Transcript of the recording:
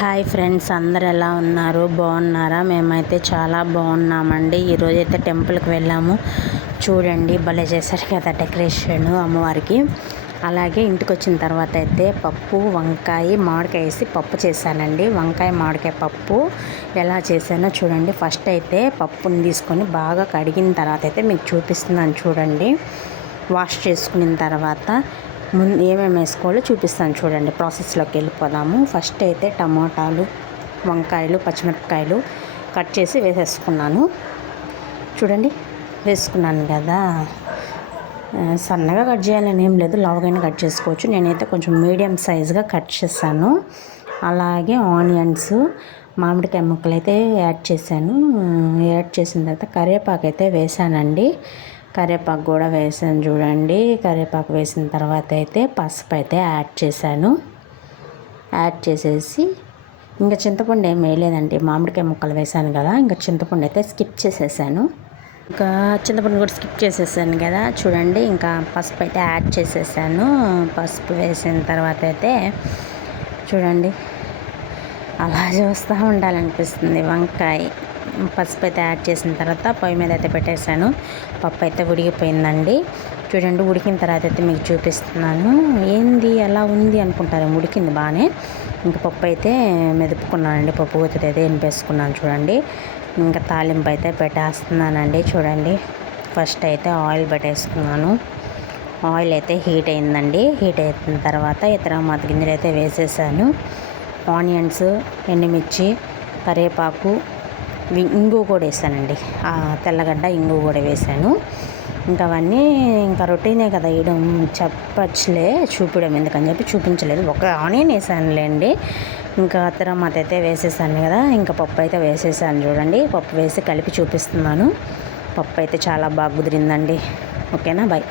Hi friends, అందరు ఎలా ఉన్నారు? బాగున్నారా? మేమైతే చాలా బాగున్నామండి. ఈరోజైతే టెంపుల్కి వెళ్ళాము. చూడండి, భలే చేశారు కదా డెకరేషన్ అమ్మవారికి. అలాగే ఇంటికి వచ్చిన తర్వాత అయితే పప్పు, వంకాయ, మామిడికాయ వేసి పప్పు చేశానండి. వంకాయ మామిడికాయ పప్పు ఎలా చేశానో చూడండి. ఫస్ట్ అయితే పప్పుని తీసుకొని బాగా కడిగిన తర్వాత అయితే మీకు చూపిస్తున్నాను చూడండి. వాష్ చేసుకున్న తర్వాత ముందు ఏమేమి వేసుకోవాలో చూపిస్తాను చూడండి. ప్రాసెస్లోకి వెళ్ళిపోదాము. ఫస్ట్ అయితే టమాటాలు, వంకాయలు, పచ్చిమిరపకాయలు కట్ చేసి వేసేసుకున్నాను చూడండి. వేసుకున్నాను కదా, సన్నగా కట్ చేయాలని ఏం లేదు, లావుగానే కట్ చేసుకోవచ్చు. నేనైతే కొంచెం మీడియం సైజుగా కట్ చేశాను. అలాగే ఆనియన్స్, మామిడికాయ ముక్కలు అయితే యాడ్ చేశాను. యాడ్ చేసిన తర్వాత కరివేపాకు అయితే వేసానండి. కరివేపాకు కూడా వేసాను చూడండి. కరివేపాకు వేసిన తర్వాత అయితే పసుపు అయితే యాడ్ చేశాను. యాడ్ చేసేసి ఇంకా చింతపండు ఏం వేయలేదండి. మామిడికాయ ముక్కలు వేసాను కదా, ఇంకా చింతపండు అయితే స్కిప్ చేసేసాను. ఇంకా చింతపండు కూడా స్కిప్ చేసేసాను కదా చూడండి. ఇంకా పసుపు అయితే యాడ్ చేసేసాను. పసుపు వేసిన తర్వాత అయితే చూడండి, అలా చూస్తూ ఉండాలనిపిస్తుంది వంకాయ. పసుపు అయితే యాడ్ చేసిన తర్వాత పొయ్యి మీద అయితే పెట్టేశాను. పప్పు అయితే ఉడికిపోయిందండి చూడండి. ఉడికిన తర్వాత అయితే మీకు చూపిస్తున్నాను. ఏంది అలా ఉంది అనుకుంటారు, ఉడికింది బాగానే. ఇంకా పప్పు అయితే మెదుపుకున్నానండి. పప్పు గుత్తి అయితే ఎనిపేసుకున్నాను చూడండి. ఇంకా తాలింపు అయితే పెట్టేస్తున్నానండి చూడండి. ఫస్ట్ అయితే ఆయిల్ పెట్టేసుకున్నాను. ఆయిల్ అయితే హీట్ అయిందండి. హీట్ అయిన తర్వాత ఇతర మత గింజలు అయితే వేసేసాను. ఆనియన్స్, ఎండుమిర్చి, కరివేపాకు, ఇంగు కూడా వేసానండి. తెల్లగడ్డ, ఇంగు కూడా వేసాను. ఇంకా అవన్నీ ఇంకా రొటీనే కదా వేయడం, చెప్పచ్చులే, చూపించడం ఎందుకని చెప్పి చూపించలేదు. ఒక ఆనియన్ వేసానులేండి. ఇంకా తర్వాత అయితే వేసేసాను కదా. ఇంకా పప్పు అయితే వేసేసాను చూడండి. పప్పు వేసి కలిపి చూపిస్తున్నాను. పప్పు అయితే చాలా బాగా కుదిరిందండి. ఓకేనా, బాయ్.